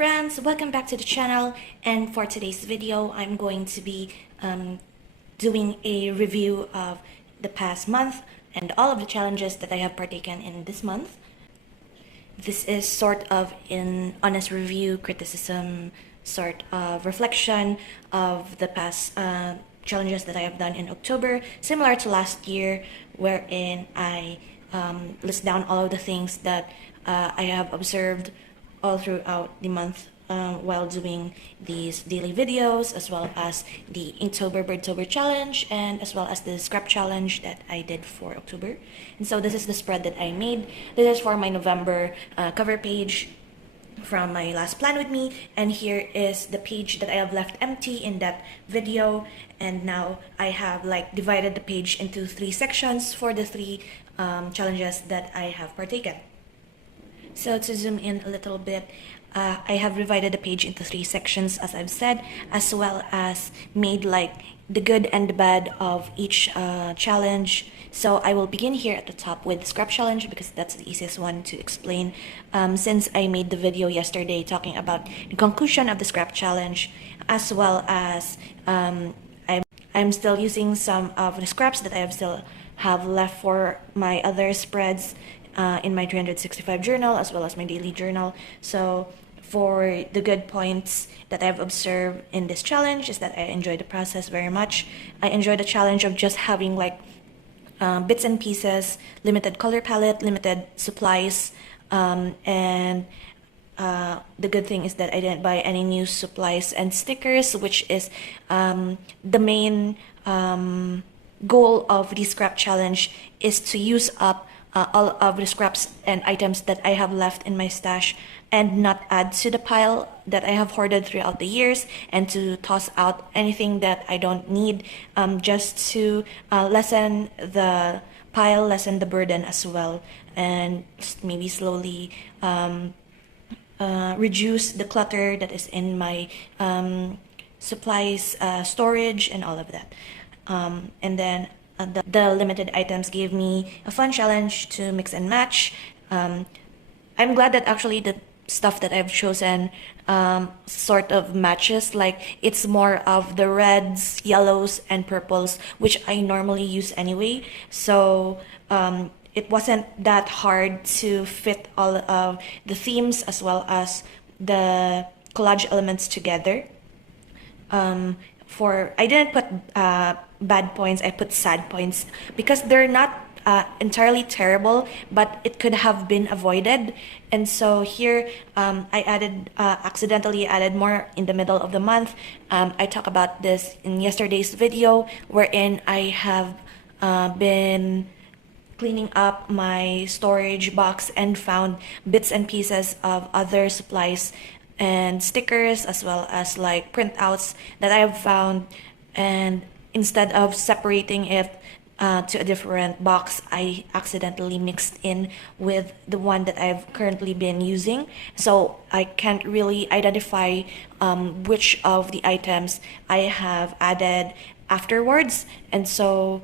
friends, welcome back to the channel, and for today's video I'm going to be doing a review of the past month and all of the challenges that I have partaken in this month. This is sort of an honest review, criticism, sort of reflection of the past challenges that I have done in October, similar to last year, wherein I list down all of the things that I have observed all throughout the month while doing these daily videos, as well as the Inktober Birdtober challenge, and as well as the scrap challenge that I did for October. And so this is the spread that I made. This is for my November cover page from my last plan with me, and here is the page that I have left empty in that video. And now I have like divided the page into 3 sections for the 3 challenges that I have partaken. So to zoom in a little bit, I have divided the page into 3 sections, as I've said, as well as made like the good and the bad of each challenge. So I will begin here at the top with the scrap challenge because that's the easiest one to explain, since I made the video yesterday talking about the conclusion of the scrap challenge, as well as I'm still using some of the scraps that I still have left for my other spreads in my 365 journal, as well as my daily journal. So for the good points that I've observed in this challenge is that I enjoy the process very much. I enjoy the challenge of just having like bits and pieces, limited color palette, limited supplies, and the good thing is that I didn't buy any new supplies and stickers, which is the main goal of the scrap challenge, is to use up all of the scraps and items that I have left in my stash and not add to the pile that I have hoarded throughout the years, and to toss out anything that I don't need, just to lessen the pile, lessen the burden as well, and just maybe slowly reduce the clutter that is in my supplies, storage, and all of that. And then the limited items gave me a fun challenge to mix and match. I'm glad that actually the stuff that I've chosen sort of matches, like it's more of the reds, yellows, and purples, which I normally use anyway. So it wasn't that hard to fit all of the themes as well as the collage elements together. I didn't put bad points, I put sad points because they're not entirely terrible, but it could have been avoided. And so here I accidentally added more in the middle of the month. I talked about this in yesterday's video, wherein I have been cleaning up my storage box and found bits and pieces of other supplies and stickers, as well as like printouts that I have found, and instead of separating it to a different box, I accidentally mixed in with the one that I've currently been using. So I can't really identify which of the items I have added afterwards. And so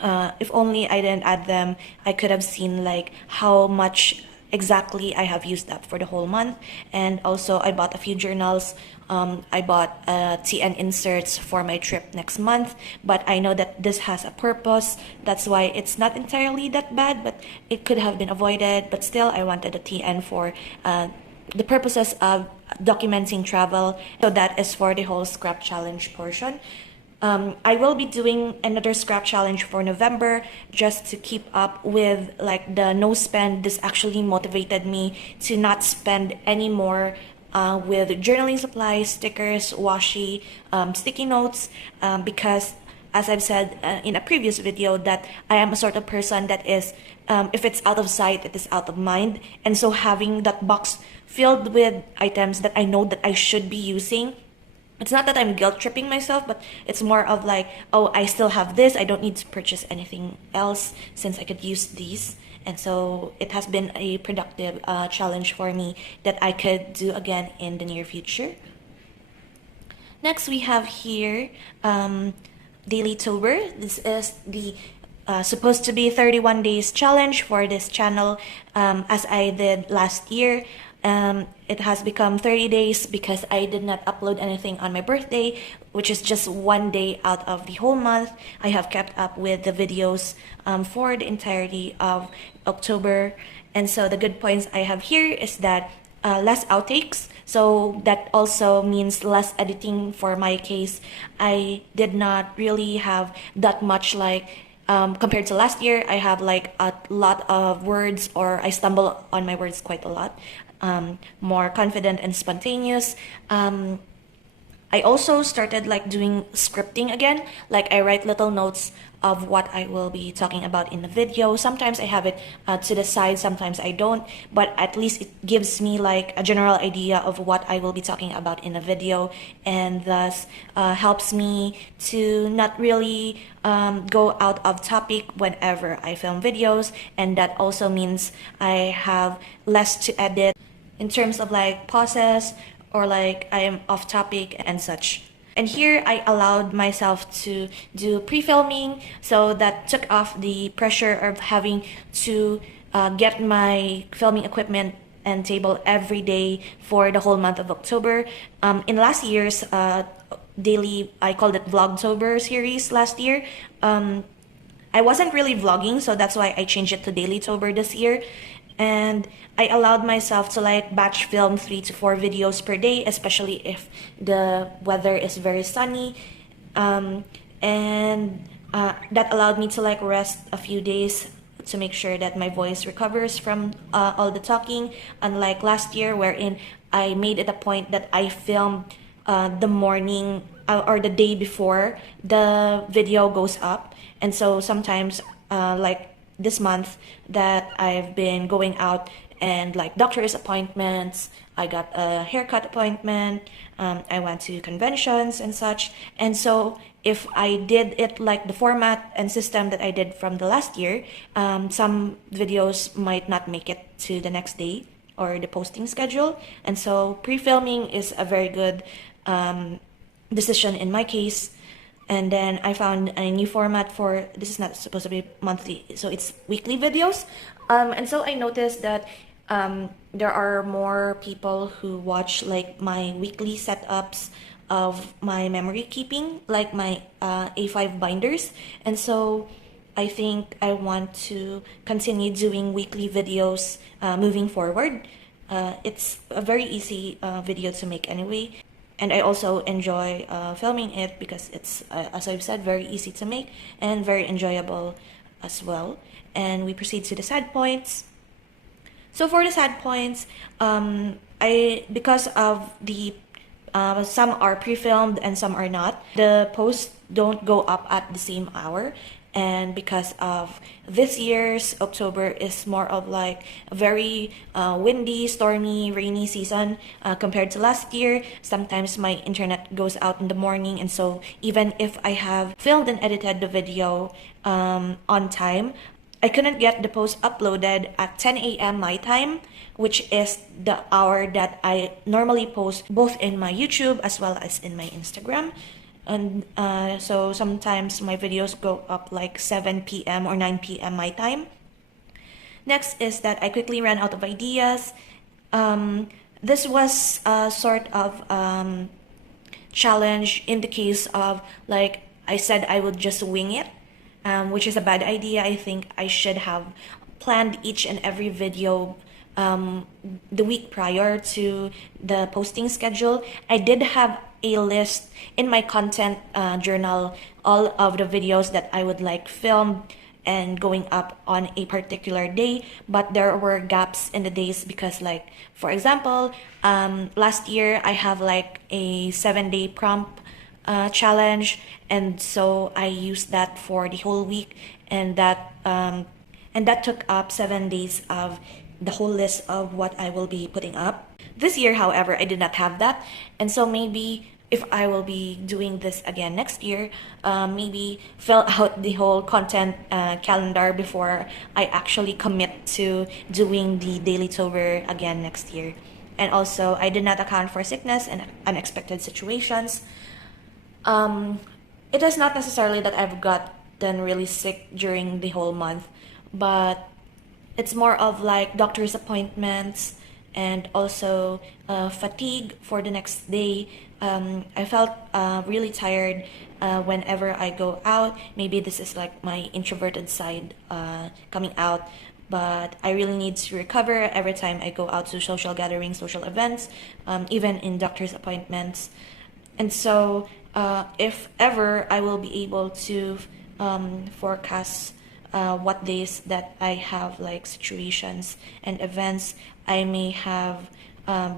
if only I didn't add them, I could have seen like how much exactly I have used up for the whole month. And also I bought a few journals. I bought TN inserts for my trip next month, but I know that this has a purpose. That's why it's not entirely that bad, but it could have been avoided. But still, I wanted a TN for the purposes of documenting travel. So that is for the whole scrap challenge portion. I will be doing another scrap challenge for November just to keep up with like the no spend. This actually motivated me to not spend any more with journaling supplies, stickers, washi, sticky notes, because as I've said in a previous video, that I am a sort of person that is, if it's out of sight, it is out of mind. And so having that box filled with items that I know that I should be using, it's not that I'm guilt tripping myself, but it's more of like, oh, I still have this, I don't need to purchase anything else since I could use these. And so it has been a productive challenge for me that I could do again in the near future. Next we have here Dailytober. This is the supposed to be 31 days challenge for this channel, as I did last year. It has become 30 days because I did not upload anything on my birthday, which is just one day out of the whole month. I have kept up with the videos for the entirety of October. And so the good points I have here is that less outtakes. So that also means less editing for my case. I did not really have that much compared to last year. I have like a lot of words, or I stumble on my words quite a lot. More confident and spontaneous. I also started like doing scripting again. Like I write little notes of what I will be talking about in the video. Sometimes I have it to the side, sometimes I don't, but at least it gives me like a general idea of what I will be talking about in the video, and thus helps me to not really go out of topic whenever I film videos. And that also means I have less to edit in terms of like pauses, or like I am off topic and such. And here I allowed myself to do pre-filming, so that took off the pressure of having to get my filming equipment and table every day for the whole month of October. In last year's daily, I called it Vlogtober series last year. I wasn't really vlogging, so that's why I changed it to Dailytober this year. And I allowed myself to like batch film 3 to 4 videos per day, especially if the weather is very sunny. That allowed me to like rest a few days to make sure that my voice recovers from all the talking, unlike last year wherein I made it a point that I filmed the morning or the day before the video goes up. And so sometimes like this month that I've been going out and like doctor's appointments, I got a haircut appointment, I went to conventions and such. And so if I did it like the format and system that I did from the last year, some videos might not make it to the next day or the posting schedule. And so pre-filming is a very good decision in my case. And then I found a new format for, this is not supposed to be monthly, so it's weekly videos. And so I noticed that there are more people who watch like my weekly setups of my memory keeping, like my A5 binders. And so I think I want to continue doing weekly videos moving forward. It's a very easy video to make anyway. And I also enjoy filming it because it's, as I've said, very easy to make and very enjoyable as well. And we proceed to the sad points. So for the sad points, because of the some are pre-filmed and some are not, the posts don't go up at the same hour. And because of this year's October is more of like a very windy, stormy, rainy season compared to last year. Sometimes my internet goes out in the morning, and so even if I have filmed and edited the video on time, I couldn't get the post uploaded at 10 a.m. my time, which is the hour that I normally post both in my YouTube as well as in my Instagram. And so sometimes my videos go up like 7 p.m. or 9 p.m. my time. Next is that I quickly ran out of ideas. This was a sort of challenge in the case of like I said I would just wing it, which is a bad idea. I think I should have planned each and every video the week prior to the posting schedule. I did have a list in my content journal, all of the videos that I would like film and going up on a particular day, but there were gaps in the days because, like, for example, last year I have like a 7-day prompt challenge, and so I used that for the whole week, and that took up 7 days of the whole list of what I will be putting up. This year, however, I did not have that, and so maybe if I will be doing this again next year, maybe fill out the whole content calendar before I actually commit to doing the Dailytober again next year. And also, I did not account for sickness and unexpected situations. It is not necessarily that I've gotten really sick during the whole month, but it's more of like doctor's appointments and also fatigue for the next day. I felt really tired whenever I go out. Maybe this is like my introverted side coming out, but I really need to recover every time I go out to social gatherings, social events, even in doctor's appointments. And so, if ever I will be able to forecast what days that I have like situations and events, I may have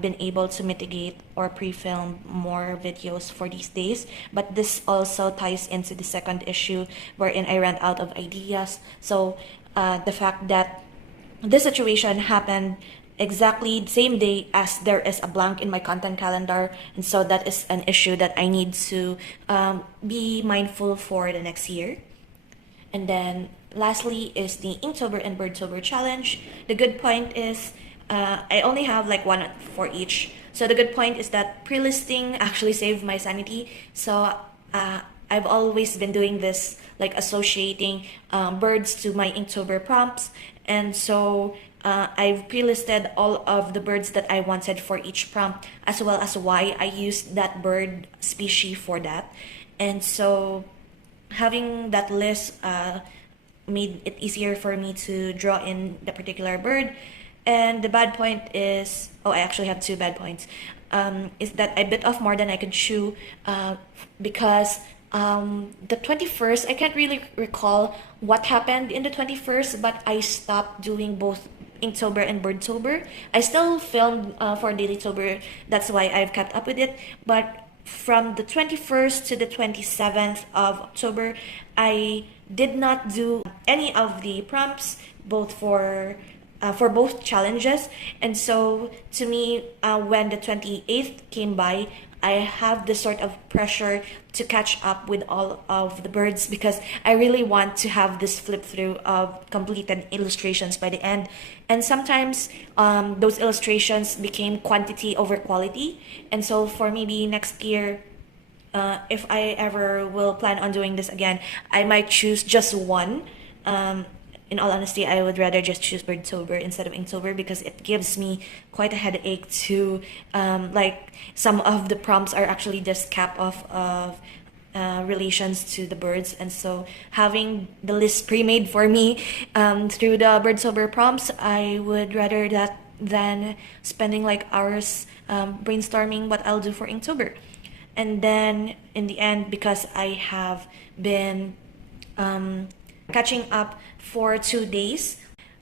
been able to mitigate or pre-film more videos for these days. But this also ties into the second issue wherein I ran out of ideas. So the fact that this situation happened exactly the same day as there is a blank in my content calendar, and so that is an issue that I need to be mindful for the next year. And then lastly is the Inktober and Birdtober challenge. The good point is I only have like one for each. So the good point is that pre-listing actually saved my sanity. So I've always been doing this, like associating birds to my Inktober prompts. And so I've pre-listed all of the birds that I wanted for each prompt, as well as why I used that bird species for that. And so having that list made it easier for me to draw in the particular bird. And the bad point is, oh, I actually have two bad points, is that I bit off more than I could chew because the 21st, I can't really recall what happened in the 21st, but I stopped doing both Inktober and Birdtober. I still filmed for Dailytober, that's why I've kept up with it, but from the 21st to the 27th of October, I did not do any of the prompts, both for both challenges. And so to me, when the 28th came by, I have this sort of pressure to catch up with all of the birds because I really want to have this flip through of completed illustrations by the end. And sometimes those illustrations became quantity over quality. And so for maybe next year, if I ever will plan on doing this again, I might choose just one. In all honesty, I would rather just choose Birdtober instead of Inktober because it gives me quite a headache to, like, some of the prompts are actually just cap off of relations to the birds. And so having the list pre-made for me through the Birdtober prompts, I would rather that than spending like hours brainstorming what I'll do for Inktober. And then in the end, because I have been catching up for 2 days,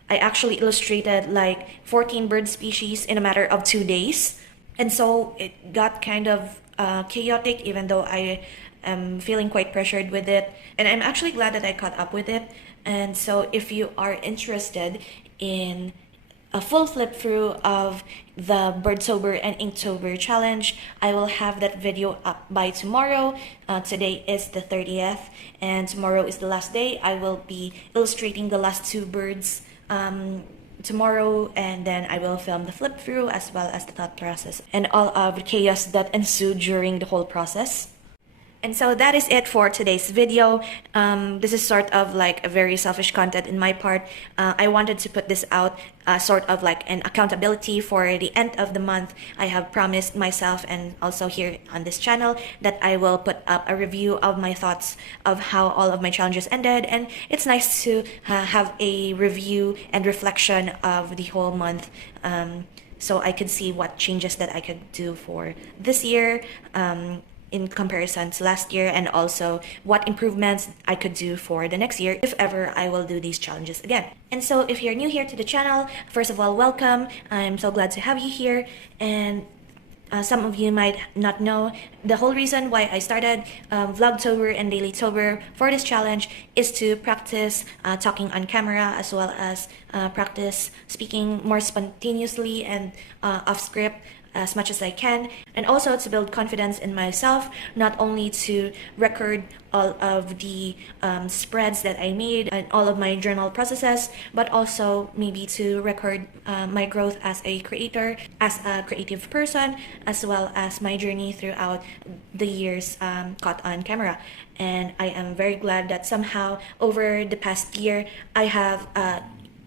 I actually illustrated like 14 bird species in a matter of 2 days. And so it got kind of chaotic, even though I am feeling quite pressured with it. And I'm actually glad that I caught up with it. And so if you are interested in a full flip through of the Birdtober and Inktober challenge, I will have that video up by tomorrow. Today is the 30th and tomorrow is the last day. I will be illustrating the last two birds tomorrow, and then I will film the flip through as well as the thought process and all of the chaos that ensued during the whole process. And so that is it for today's video. This is sort of like a very selfish content in my part. I wanted to put this out sort of like an accountability for the end of the month. I have promised myself and also here on this channel that I will put up a review of my thoughts of how all of my challenges ended. And it's nice to have a review and reflection of the whole month. So I could see what changes that I could do for this year. In comparison to last year, and also what improvements I could do for the next year if ever I will do these challenges again. And so if you're new here to the channel, first of all, welcome. I'm so glad to have you here. And some of you might not know, the whole reason why I started Vlogtober and Dailytober for this challenge is to practice talking on camera, as well as practice speaking more spontaneously and off script as much as I can, and also to build confidence in myself, not only to record all of the spreads that I made and all of my journal processes, but also maybe to record my growth as a creator, as a creative person, as well as my journey throughout the years caught on camera. And I am very glad that somehow over the past year I have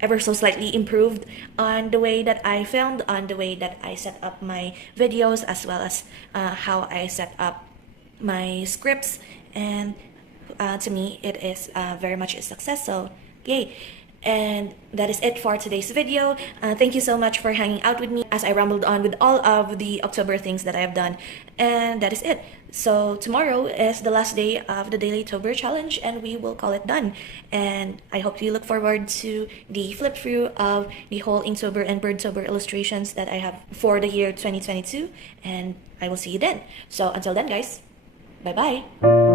ever so slightly improved on the way that I filmed, on the way that I set up my videos, as well as how I set up my scripts. And to me, it is very much a success. So yay. And that is it for today's video. Thank you so much for hanging out with me as I rambled on with all of the October things that I have done. And that is it. So tomorrow is the last day of the Dailytober challenge, and we will call it done. And I hope you look forward to the flip through of the whole Inktober and Birdtober illustrations that I have for the year 2022. And I will see you then. So until then, guys, bye-bye.